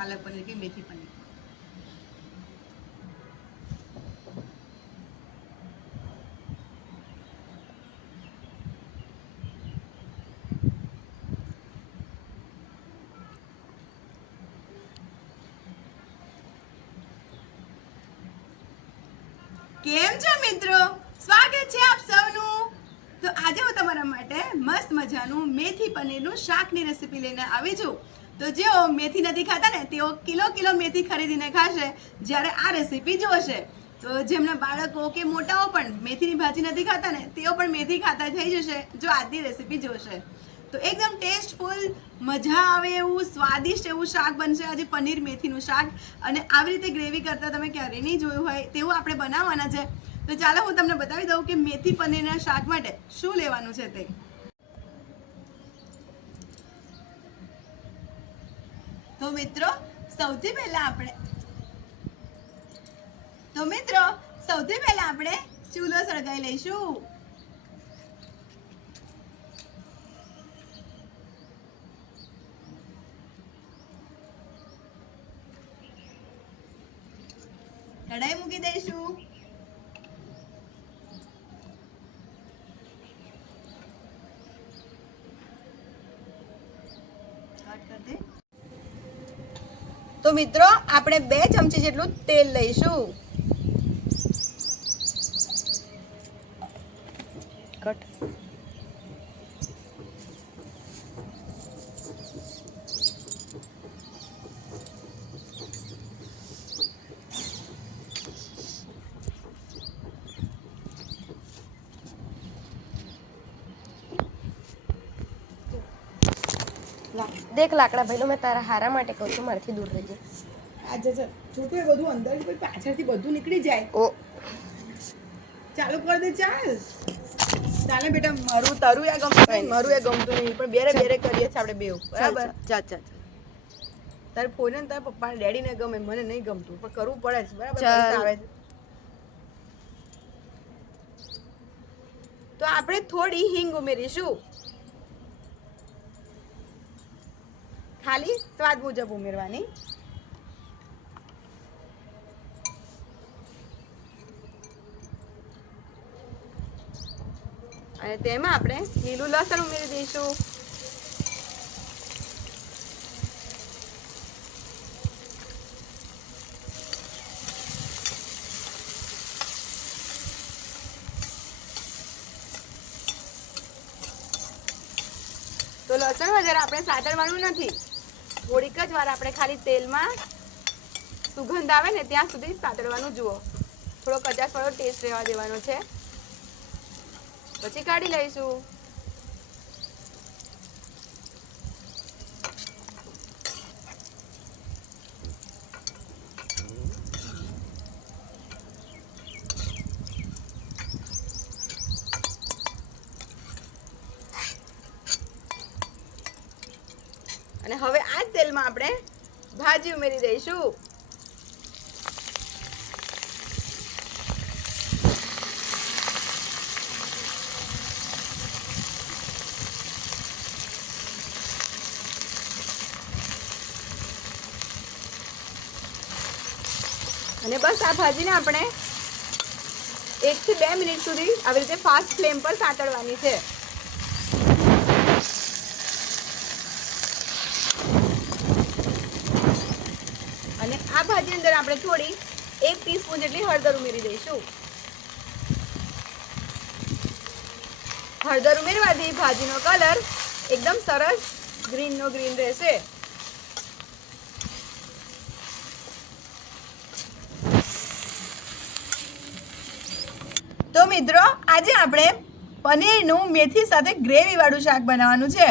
पालक पनीर की मेथी पनीर। કેમ છો મિત્રો, સ્વાગત છે આપ સૌનું। તો આજે હું તમારા માટે મસ્ત મજાનું મેથી પનીરનું શાકની રેસીપી લઈને આવી છું। તો જેઓ મેથી નથી ખાતા ને તેઓ કિલો મેથી ખરીદીને ખાશે જ્યારે આ રેસીપી જોશે। તો જેમના બાળકો કે મોટાઓ પણ મેથીની ભાજી નથી ખાતા ને તેઓ પણ મેથી ખાતા થઈ જશે જો આજની રેસીપી જોશે। તો એકદમ ટેસ્ટફુલ, મજા આવે એવું સ્વાદિષ્ટ એવું શાક બનશે આજે, પનીર મેથીનું શાક। અને આવી રીતે ગ્રેવી કરતા તમે ક્યારેય નહીં જોયું હોય તેવું આપણે બનાવવાના છે। તો ચાલો હું તમને બતાવી દઉં કે મેથી પનીરના શાક માટે શું લેવાનું છે તે। તો મિત્રો સૌથી પહેલા આપણે ચૂલો સળગાવી લઈશું। કઢાઈ મૂકી દઈશું। તો મિત્રો આપણે 2 ચમચી જેટલું તેલ લઈશું। देख लाकड़ा भाई मैं तारा हारा माटे कहूं છું મારથી દૂર રહેજે। આજે છોકરી બધું અંદર કોઈ પાછળથી બધું નીકળી જાય। ઓ ચાલુ કર દે ચાલ। ચાલે બેટા, મારું તારું આ ગમતું નહીં, મારું એ ગમતું નહીં, પણ બેરે કરીએ છે આપણે બેવ, બરાબર? ચા ચા તારે ફોન ને તારા પપ્પા ડેડી ને ગમે, મને નહીં ગમતું, પણ કરવું પડે છે, બરાબર? ચાલ। પૈસા આવે છે તો આપણે થોડી હિંગ ઉમેરીશું, ખાલી સ્વાદ મુજબ ઉમેરવાની। અને તેમાં આપણે લીલું લસણ ઉમેરી દઈશું। તો લસણ વગેરે આપણે સાતળવાનું નથી, થોડીક જ વાર આપણે ખાલી તેલમાં સુગંધ આવે ને ત્યાં સુધી સાતળવાનું। જુઓ, થોડો કચાશ વાળો ટેસ્ટ રહેવા દેવાનો છે, પછી કાઢી લઈશું। અને હવે આ જ તેલમાં આપણે ભાજી ઉમેરી દઈશું। અને બસ આ ભાજીને આપણે 1 થી 2 મિનિટ સુધી આવી રીતે ફાસ્ટ ફ્લેમ પર સાતળવાની છે। અને આ ભાજી અંદર આપણે થોડી 1 ટીસ્પૂન જેટલી હળદર ઉમેરી દઈશું। હળદર ઉમેરવાથી ભાજીનો કલર એકદમ સરસ ગ્રીન રહેશે। તો મિત્રો આજે આપણે પનીરનું મેથી સાથે ગ્રેવી વાળું શાક બનાવવાનું છે।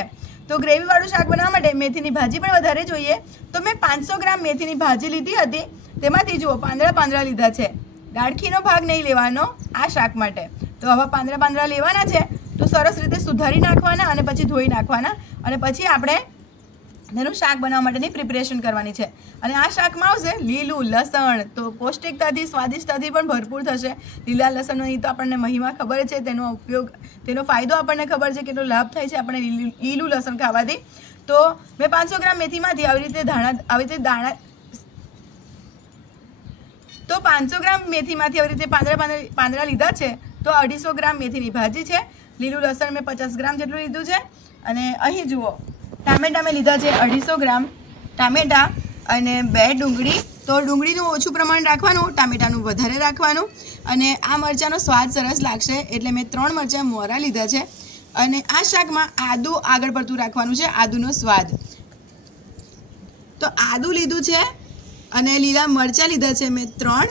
તો ગ્રેવી વાળું શાક બનાવવા માટે મેથીની ભાજી પણ વધારે જોઈએ। તો મેં 500 ગ્રામ મેથીની ભાજી લીધી હતી, તેમાંથી જુઓ પાંદડા લીધા છે। ડાળખીનો ભાગ નહીં લેવાનો આ શાક માટે। તો આવા પાંદડા લેવાના છે, તો સરસ રીતે સુધારી નાખવાના અને પછી ધોઈ નાખવાના, અને પછી આપણે તેનું શાક બનાવવા માટેની પ્રિપેરેશન કરવાની છે। અને આ શાકમાં આવશે લીલું લસણ, તો પૌષ્ટિકતાથી સ્વાદિષ્ટતાથી પણ ભરપૂર થશે। લીલા લસણની તો આપણને મહિમા ખબર છે, તેનો ફાયદો આપણને ખબર છે, કેટલો લાભ થાય છે આપણને લીલું લસણ ખાવાથી। તો મેં 500 ગ્રામ મેથીમાંથી આવી રીતે દાણા તો 500 ગ્રામ મેથીમાંથી આવી રીતે પાંદડા લીધા છે. તો 250 ગ્રામ મેથીની ભાજી છે. લીલું લસણ મેં 50 ગ્રામ જેટલું લીધું છે. અને અહીં જુઓ ટામેટા મેં લીધા છે 250 ગ્રામ ટામેટા અને 2 ડુંગળી. તો ડુંગળીનું ઓછું પ્રમાણ રાખવાનું, ટામેટાનું વધારે રાખવાનું. અને આ મરચાંનો સ્વાદ સરસ લાગશે એટલે મેં 3 મરચાં મોરા લીધા છે. અને આ શાકમાં આદુ આગળ પડતું રાખવાનું છે, આદુનો સ્વાદ. તો આદુ લીધું છે અને લીલા મરચાં લીધા છે મેં 3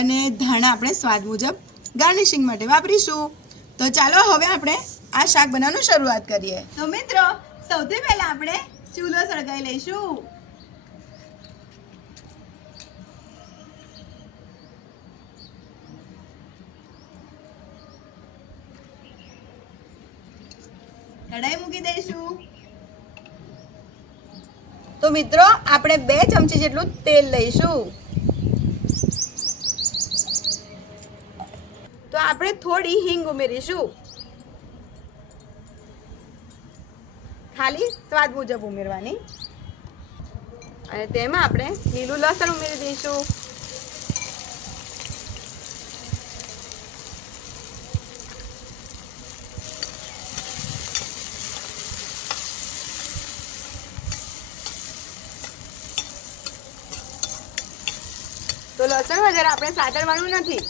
અને ધાણા આપણે સ્વાદ મુજબ ગાર્નિશિંગ માટે વાપરીશું. તો ચાલો હવે આપણે આ શાક બનાવવાનું શરૂઆત કરીએ. તો મિત્રો સૌથી પહેલા આપણે ચૂલો સળગાવી લઈશું. કઢાઈ મૂકી દઈશું. તો મિત્રો આપણે 2 ચમચી જેટલું તેલ લઈશું. તો આપણે થોડી હિંગ ઉમેરીશું, ખાલી સ્વાદ મુજબ ઉમેરવાની. અને તેમાં આપણે લીલું લસણ ઉમેરી દઈશું. તો લસણ વધારે આપણે સાતળવાનું નથી,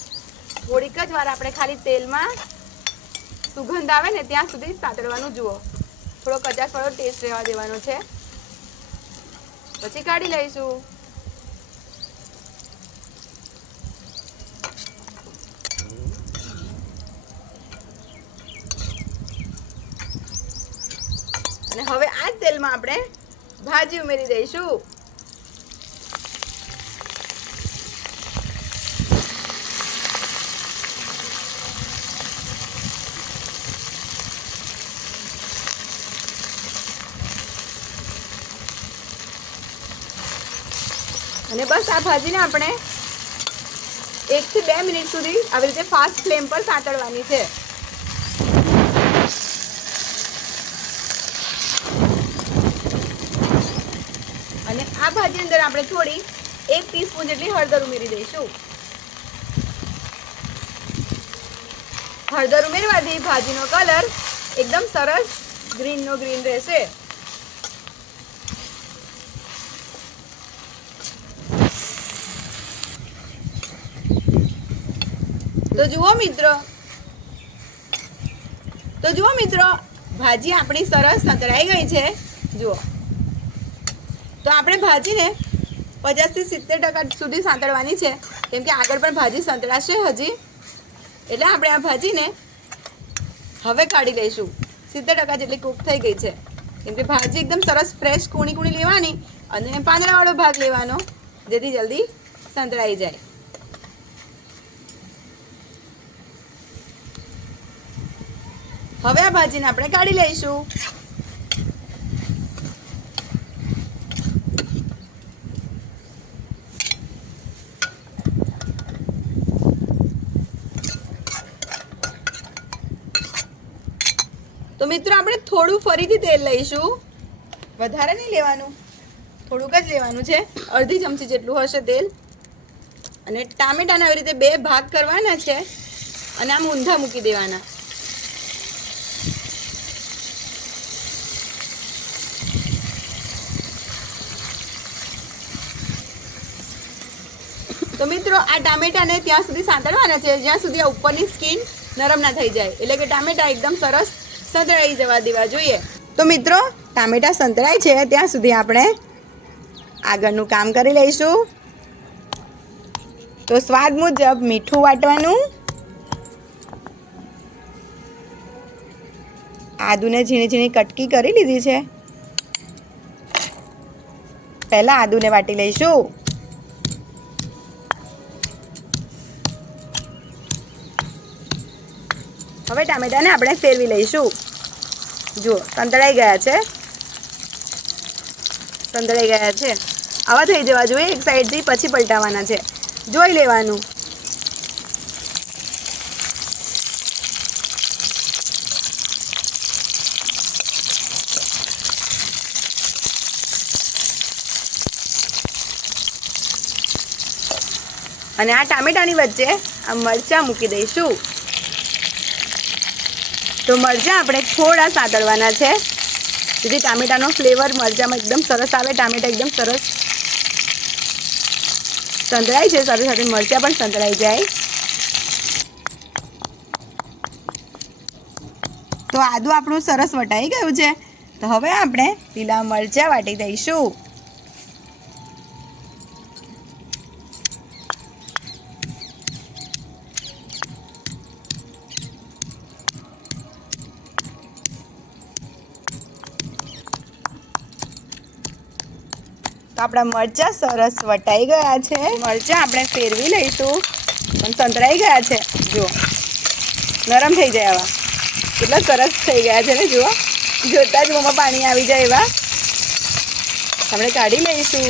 થોડીક જ વાર આપણે ખાલી તેલમાં સુગંધ આવે ને ત્યાં સુધી સાતળવાનું. જુઓ થોડો કચાશવાળો ટેસ્ટ રહેવા દેવાનો છે, પછી કાઢી લઈશું. અને હવે આ જ તેલમાં આપણે ભાજી ઉમેરી દઈશું. અને બસ આ ભાજીને આપણે 1 થી 2 મિનિટ સુધી આવી રીતે ફાસ્ટ ફ્લેમ પર સાતળવાની છે. અને આ ભાજી અંદર આપણે થોડી 1 ટીસ્પૂન જેટલી હળદર ઉમેરી દઈશું. હળદર ઉમેરવાથી ભાજીનો કલર એકદમ સરસ ગ્રીનનો ગ્રીન રહેશે. તો જુઓ મિત્રો ભાજી આપણી સરસ સંતળાઈ ગઈ છે. જુઓ તો આપણે ભાજીને 50 થી 70% સુધી સાંતળવાની છે, કેમ કે આગળ પણ ભાજી સંતળાશે હજી. એટલે આપણે આ ભાજીને હવે કાઢી લઈશું. 70% જેટલી કૂક થઈ ગઈ છે, કેમ કે ભાજી એકદમ સરસ ફ્રેશ કૂણી લેવાની અને પાંદડાવાળો ભાગ લેવાનો, જેથી જલ્દી સંતળાઈ જાય. હવે આ ભાજીને આપણે કાઢી લઈશું. તો મિત્રો આપણે થોડું ફરીથી તેલ લઈશું, વધારે નહીં લેવાનું, થોડુંક જ લેવાનું છે. અડધી ચમચી જેટલું હશે તેલ. અને ટામેટાના આવી રીતે 2 ભાગ કરવાના છે અને આમ ઊંધા મૂકી દેવાના. તો મિત્રો આ ટામેટાને ત્યાં સુધી સાંતળવાના છે જ્યાં સુધી આ ઉપરની સ્કિન નરમ ના થઈ જાય, એટલે કે ટામેટા એકદમ સરસ સંતળાઈ જવા દેવા જોઈએ. તો મિત્રો ટામેટા સંતળાય છે ત્યાં સુધી આપણે આગળનું કામ કરી લઈશું. તો સ્વાદ મુજબ મીઠું વાટવાનું. આદુને ઝીણી કટકી કરી લીધી છે. પહેલા આદુને વાટી લઈશું. હવે ટામેટાને આપણે ફેરવી લઈશું. જુઓ સંતળાઈ ગયા છે. આવા થઈ જવા જોઈએ એક સાઈડથી, પછી પલટાવવાના છે. જોઈ લેવાનું. અને આ ટામેટાની વચ્ચે આ મરચાં મૂકી દઈશું. તો મરચાં આપણે થોડા સાતળવાના છે, જેથી ટામેટાનો ફ્લેવર મરચાંમાં એકદમ સરસ આવે. ટામેટા એકદમ સરસ સંતળાય છે, સાથે સાથે મરચાં પણ સંતળાઈ જાય. તો આદું આપણું સરસ વટાઈ ગયું છે. તો હવે આપણે લીલા મરચાં વાટી દઈશું. તો આપણા મરચાં સરસ વટાઈ ગયા છે. મરચાં આપણે ફેરવી લઈશું, પણ સંતળાઈ ગયા છે. જુઓ, નરમ થઈ જાય આવા, કેટલા સરસ થઈ ગયા છે ને. જુઓ, જોતાં જ મોંમાં પાણી આવી જાય એવા. આપણે કાઢી લઈશું.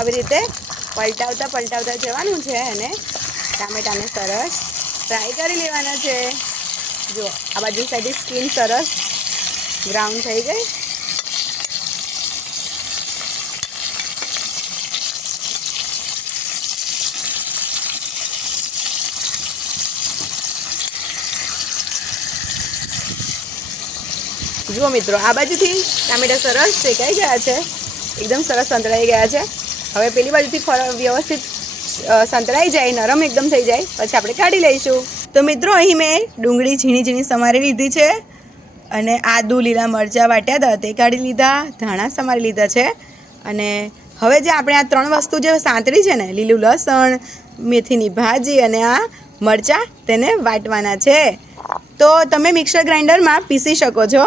આવી રીતે પલટાવતા જવાનું છે અને ટામેટાને સરસ ફ્રાય કરી લેવાના છે. જો આ બાજુ સાઈડ સ્કીન સરસ બ્રાઉન થઈ ગઈ. જુઓ મિત્રો, આ બાજુથી ટામેટા સરસ શેકાઈ ગયા છે, એકદમ સરસ સંતળાઈ ગયા છે. હવે પેલી બાજુથી વ્યવસ્થિત સંતળાઈ જાય, નરમ એકદમ થઈ જાય પછી આપણે કાઢી લઈશું. તો મિત્રો, અહીં મેં ડુંગળી ઝીણી ઝીણી સમારી લીધી છે અને આદુ લીલા મરચાં વાટ્યા હતા તે કાઢી લીધા, ધાણા સમારી લીધા છે. અને હવે જે આપણે આ 3 વસ્તુ જે સાંતળી છે ને, લીલું લસણ, મેથીની ભાજી અને આ મરચાં, તેને વાટવાના છે. તો તમે મિક્સર ગ્રાઇન્ડરમાં પીસી શકો છો.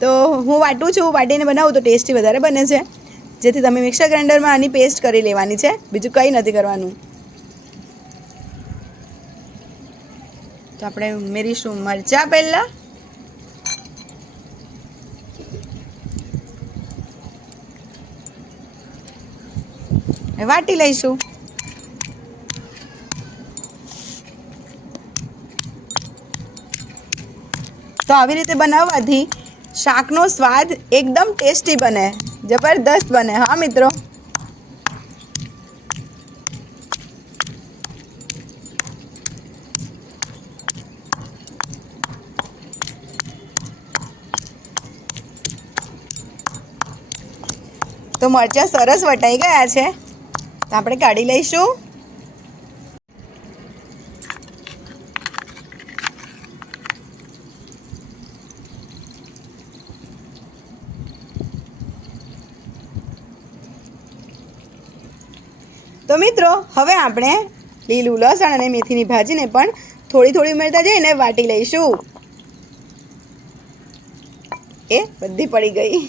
તો હું વાટું છું, વાટીને બનાવું તો ટેસ્ટી વધારે બને છે. જેથી તમે મિક્સર ગ્રાઇન્ડરમાં આની પેસ્ટ કરી લેવાની છે, બીજું કંઈ નથી કરવાનું. તો આપણે ઉમેરીશું મરચાં પહેલાં. વાટી લઈશું. તો આવી રીતે બનાવવાથી શાકનો સ્વાદ એકદમ ટેસ્ટી બને, જબરદસ્ત બને. હા મિત્રો, તો મરચાં સરસ વટાઈ ગયા છે, તો આપણે કાઢી લઈશું. તો મિત્રો, હવે આપણે લીલું લસણ અને મેથીની ભાજીને પણ થોડી થોડી ઉમેરતા જઈને વાટી લઈશું. એ બધી પડી ગઈ,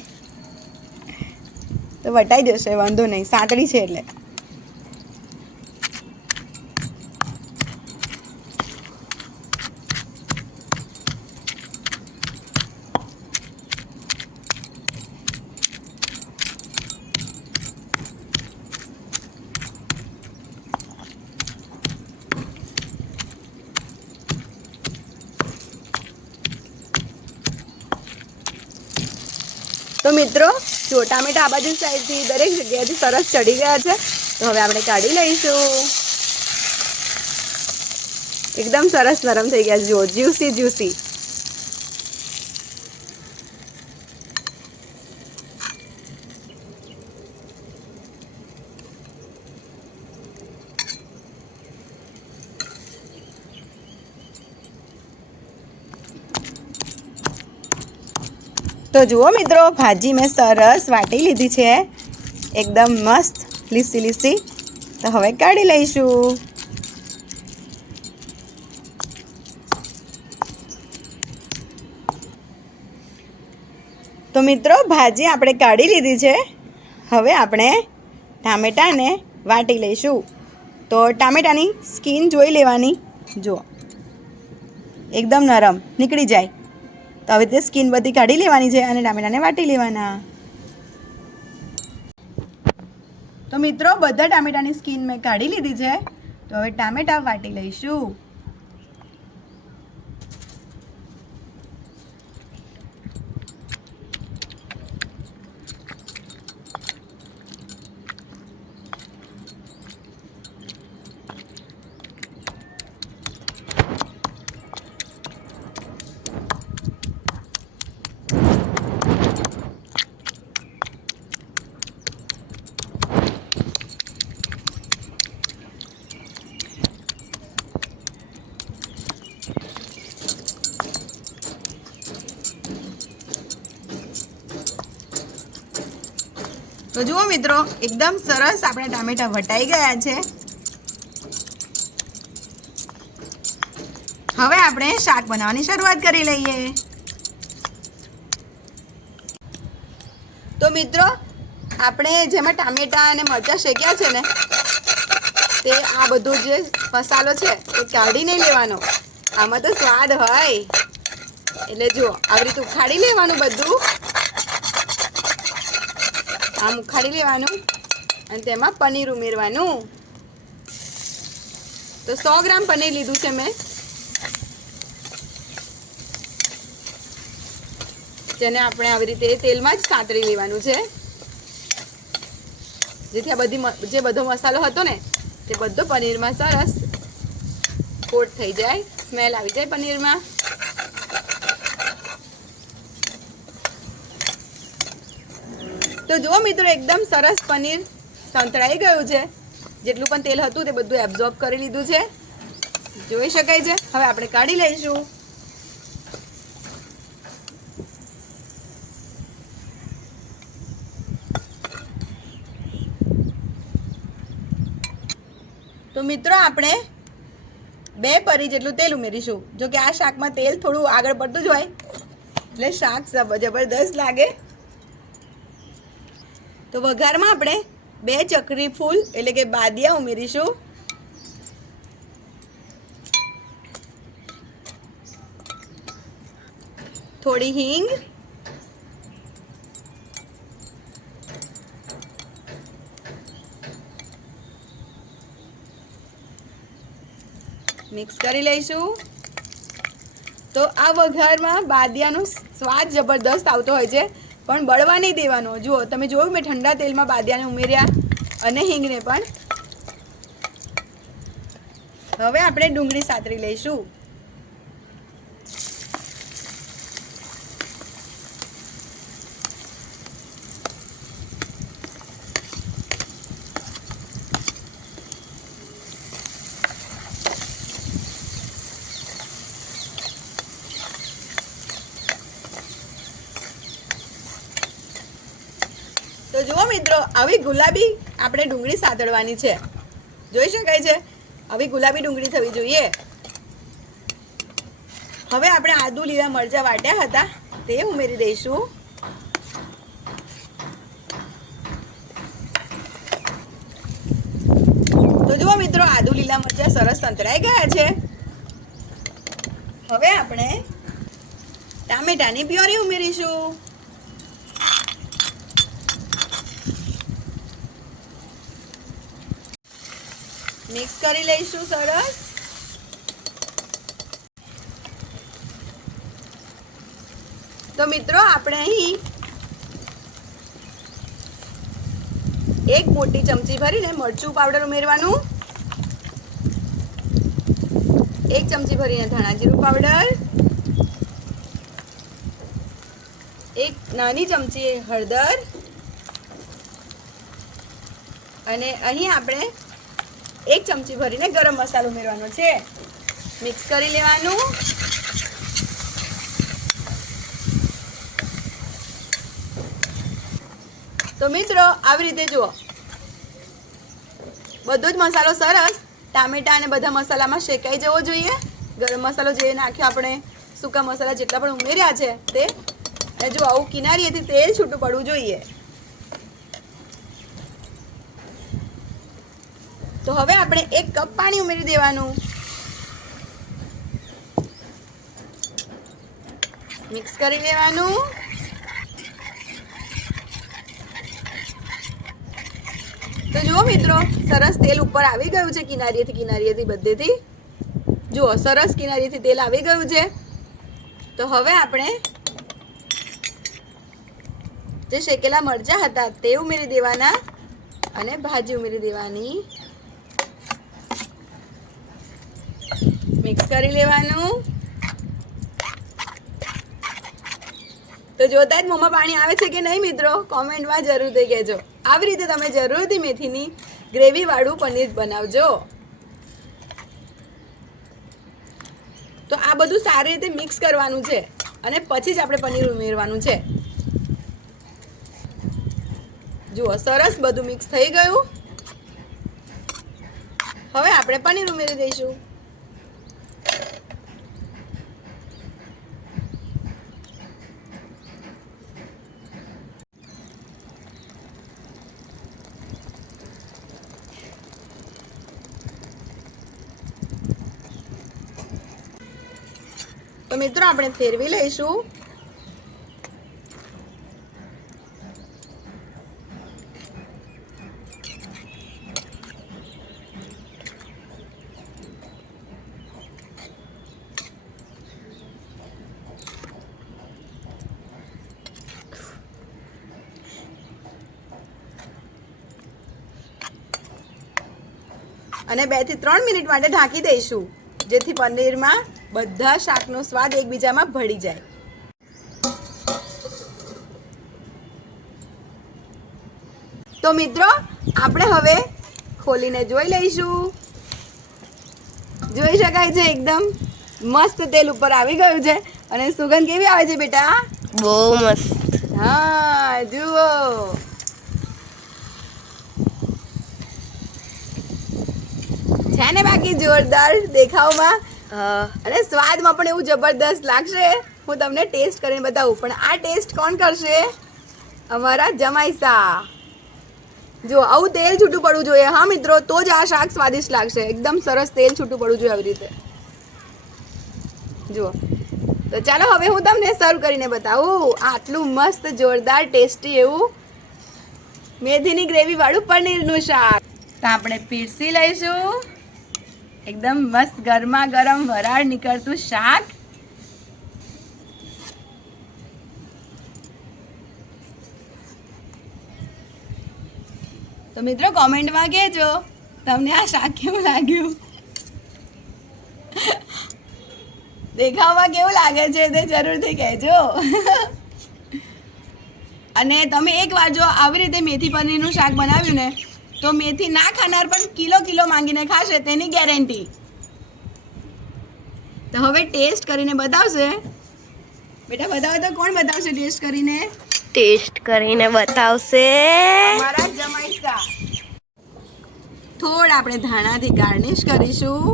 તો વટાઈ જશે, વાંધો નહીં, સાંતળી છે એટલે. તો મિત્રો, જો ટામેટા આ બાજુ સાઈડથી દરેક જગ્યાએથી સરસ ચડી ગયા છે. તો હવે આપણે કાઢી લઈશું. એકદમ સરસ નરમ થઈ ગયા, જો જ્યુસી જ્યુસી. તો જુઓ મિત્રો, ભાજી મેં સરસ વાટી લીધી છે, એકદમ મસ્ત લીસી લીસી. તો હવે કાઢી લઈશું. તો મિત્રો, ભાજી આપણે કાઢી લીધી છે. હવે આપણે ટામેટાને વાટી લઈશું. તો ટામેટાની સ્કીન જોઈ લેવાની, જુઓ એકદમ નરમ નીકળી જાય. તો હવે તે સ્કીન બધી કાઢી લેવાની છે અને ટામેટાને વાટી લેવાના. તો મિત્રો, બધા ટામેટાની સ્કીન મેં કાઢી લીધી છે. તો હવે ટામેટા વાટી લઈશું. તો જુઓ મિત્રો, એકદમ સરસ આપણા ટામેટા વટાઈ ગયા છે. હવે આપણે શાક બનાવવાની શરૂઆત કરી લઈએ. તો મિત્રો, આપણે જેમાં ટામેટા અને મરચાં શેક્યા છે ને, તે આ બધો જે મસાલો છે એ કાઢી નહીં લેવાનો. આમાં તો સ્વાદ હોય એટલે જુઓ, આવી રીતે ઉખાડી લેવાનું બધું. આમ ઉખાડી લેવાનું અને તેમાં પનીર ઉમેરવાનું. તો 100 ગ્રામ પનીર લીધું છે મેં, જેને આપણે આવી રીતે તેલમાં જ સાંતળી લેવાનું છે, જેથી આ જે બધો મસાલો હતો ને તે બધો પનીરમાં સરસ કોટ થઈ જાય, સ્મેલ આવી જાય પનીરમાં. તો જુઓ મિત્રો, એકદમ સરસ પનીર સંતળાઈ ગયું છે. જેટલું પણ તેલ હતું તે બધું એબ્ઝોર્બ કરી લીધું છે, જોઈ શકાય છે. હવે આપણે કાઢી લઈશું. તો મિત્રો, આપણે 2 પરી જેટલું તેલ ઉમેરીશું. જો કે આ શાકમાં તેલ થોડું આગળ પડતું જ હોય એટલે શાક જબરદસ્ત લાગે. તો વઘારમાં આપણે 2 ચકરી ફૂલ એટલે કે બાદિયા ઉમેરીશું. થોડી હિંગ, મિક્સ કરી લઈશું. તો આ વઘારમાં બાદિયાનો સ્વાદ જબરદસ્ત આવતો હોય છે, પણ બળવા નહીં દેવાનો. જુઓ, તમે જોયું મેં ઠંડા તેલમાં બાદિયાને ઉમેર્યા અને હિંગને પણ. હવે આપણે ડુંગળી સાતરી લઈશું. તો જુઓ મિત્રો, આવી ગુલાબી આપણે ડુંગળી સાતળવાની છે, જોઈ શકાય છે. આવી ગુલાબી ડુંગળી થવી જોઈએ. હવે આપણે આદુ લીલા મરચાં વાટ્યા હતા તે ઉમેરી દઈશું. તો જુઓ મિત્રો, આદુ લીલા મરચાં સરસ સંતળાઈ ગયા છે. હવે આપણે ટામેટાની પ્યોરી ઉમેરીશું. મિક્સ કરી લઈશું સરસ. તો મિત્રો, આપણે અહીં 1 મોટી ચમચી ભરીને મરચું પાવડર ઉમેરવાનું, 1 ચમચી ભરીને ધાણા જીરું પાવડર, 1 નાની ચમચી હળદર, અને અહીં આપણે 1 ચમચી ભરીને ગરમ મસાલો ઉમેરવાનો છે. મિક્સ કરી લેવાનું. તો મિત્રો, આવી રીતે જુઓ, બધો જ મસાલો સરસ ટામેટા અને બધા મસાલામાં શેકાઈ જવો જોઈએ. ગરમ મસાલો જે નાખ્યો આપણે, સૂકા મસાલા જેટલા પણ ઉમેર્યા છે તે, જો આવું કિનારીએથી તેલ છૂટું પડવું જોઈએ. તો હવે આપણે 1 કપ પાણી ઉમેરી દેવાનું. મિક્સ કરી લેવાનું. તો જુઓ મિત્રો, સરસ તેલ ઉપર આવી ગયું છે કિનારીએથી બધેથી. જુઓ, સરસ કિનારીએથી તેલ આવી ગયું છે. તો હવે આપણે જે શેકેલા મરચાં હતા તે ઉમેરી દેવાના અને ભાજી ઉમેરી દેવાની. મિક્સ કરી લેવાનું. તો જોતા જ મોંમાં પાણી આવે છે કે નહીં મિત્રો, કોમેન્ટમાં જરૂરથી કહેજો. આવી રીતે તમે જરૂરથી મેથીની ગ્રેવી વાળું પનીર બનાવજો. તો આ બધું સારી રીતે મિક્સ કરવાનું છે અને પછી જ આપણે પનીર ઉમેરવાનું છે. જુઓ, સરસ બધું મિક્સ થઈ ગયું. હવે આપણે પનીર ઉમેરી દઈશું. તો મિત્રો, આપણે ફેરવી લઈશું. અને 2 થી 3 મિનિટ માટે ઢાંકી દઈશું, જેથી પનીરમાં બધા શાકનો સ્વાદ એકબીજામાં ભળી જાય. તો મિત્રો, આપણે હવે ખોલીને જોઈ લઈશું. જોઈ શકાય છે એકદમ મસ્ત તેલ ઉપર આવી ગયું છે. અને સુગંધ કેવી આવે છે બેટા? બહુ મસ્ત. હા, જુઓ. છે ને બાકી જોરદાર દેખાવમાં અને સ્વાદમાં પણ એવું જબરદસ્ત લાગશે. હું તમને ટેસ્ટ કરીને બતાવું, પણ આ ટેસ્ટ કોણ કરશે? અમારા જમાઈસા. જો, આવું તેલ છૂટું પડવું જોઈએ હા મિત્રો, તો જ આ શાક સ્વાદિષ્ટ લાગશે. એકદમ સરસ તેલ છૂટું પડવું જોઈએ આવી રીતે. જુઓ, તો ચાલો હવે હું તમને સર્વ કરીને બતાવું આટલું મસ્ત જોરદાર ટેસ્ટી એવું મેથીની ગ્રેવી વાળું પનીરનું શાક. તો આપણે પીરસી લઈશું એકદમ મસ્ત ગરમા ગરમ વરાળ નીકળતું શાક. તો મિત્રો, કોમેન્ટમાં કહેજો તમને આ શાક કેવું લાગ્યું, દેખાવમાં કેવું લાગે છે તે જરૂરથી કહેજો. અને તમે એકવાર જો આવી રીતે મેથી પનીરનું શાક બનાવ્યું ને, તો મેથી ના ખાનાર પણ કિલો માંગીને ખાશે, તેની ગેરંટી. તો હવે ટેસ્ટ કરીને બતાવશે બેટા. બતાવો તો કોણ બતાવશે ટેસ્ટ કરીને? ટેસ્ટ કરીને બતાવશે અમારા જમાઈસા. થોડા આપણે ધાણાથી ગાર્નિશ કરીશું.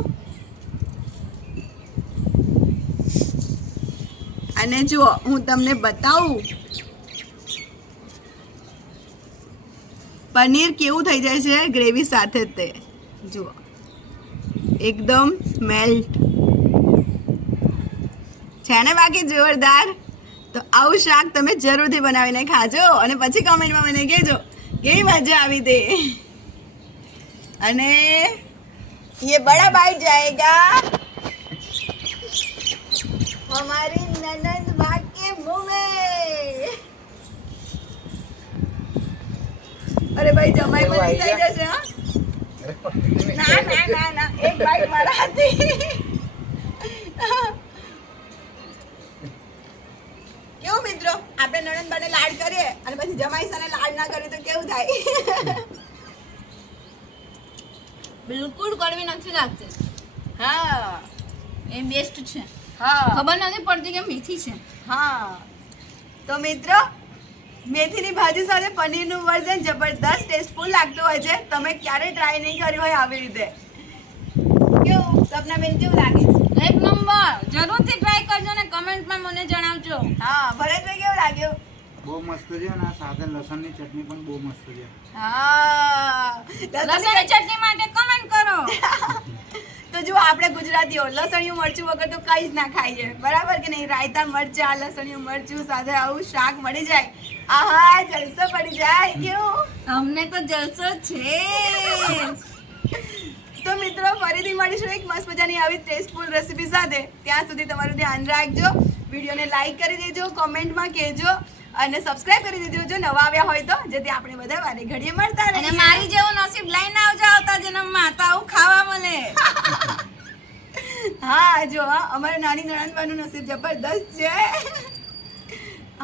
અને જુઓ, હું તમને બતાવું પનીર કેવું થઈ જાય છે ગ્રેવી સાથે. તે જુઓ, એકદમ મેલ્ટ છે ને બાકી જોરદાર. તો આવું શાક તમે જરૂરથી બનાવીને ખાજો અને પછી કમેન્ટમાં મને કહેજો કેવી મજા આવી તે. અને ये बड़ा बाइट जाएगा हमारी ननद भाग के मुंह में. अरे भाई, जमाई बनी થઈ જશે હા. ના ના ના ના, એક બાઈટ મારા હાથથી. કેવું મિત્રો, આપણે નણંદબાને લાડ કરીએ અને પછી જમાઈસાને લાડ ના કરીએ તો કેવું થાય? બિલકુલ કડવી નથી લાગતી. હા, એ બેસ્ટ છે. હા, ખબર નથી પડતી કે મીઠી છે. હા. તો મિત્રો, મેથીની ભાજી સાથે પનીરનું વર્ઝન જબરદસ્ત ટેસ્ટફુલ લાગતું હોય છે. તમે ક્યારે ટ્રાય નહીં કર્યું હોય આવી રીતે. કેવું સપનાબેન, કેવું લાગે? એક નંબર. જરૂરથી ટ્રાય કરજો ને કમેન્ટમાં મને જણાવજો. હા, ભરતભાઈ કેવું લાગ્યું? બહુ મસ્ત છે અને આ સાથે લસણની ચટણી પણ બહુ મસ્ત છે. હા, લસણની ચટણી માટે કમેન્ટ કરો. તો જો આપણે ગુજરાતીઓ લસણિયું મરચું વગર તો કઈ જ ના ખાઈએ, બરાબર કે નહીં? રાયતા મરચા, લસણિયું મરચું સાથે આવું શાક મળી જાય, આહા જલસો પડી જાય. કેવું? અમને તો જલસો છે. તો મિત્રો ફરીથી મળીશું એક મસ્ત મજાની આવી ટેસ્ટફુલ રેસીપી સાથે. ત્યાં સુધી તમારું ધ્યાન રાખજો, વિડીયોને લાઈક કરી દેજો, કોમેન્ટમાં કહેજો અને સબસ્ક્રાઇબ કરી દેજો જો નવા આવ્યા હોય તો, જેથી આપણે બધા વારે ઘડીએ મળતા અને રહીએ. મારી જેવો નસીબ લઈને આવજો આવતા જન્મમાં, તો આવું ખાવા મળે. હા જો અમારા નાની નણંદબાનું નસીબ જબરદસ્ત છે.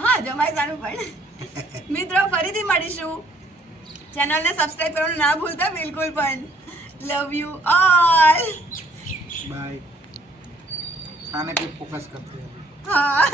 હા જમાઈ સારું પણ. મિત્રો ફરીથી મળીશું, ચેનલને સબસ્ક્રાઇબ કરવાનું ના ભૂલતા બિલકુલ પણ. Love you all. बाय खाने पे फोकस करते हैं હા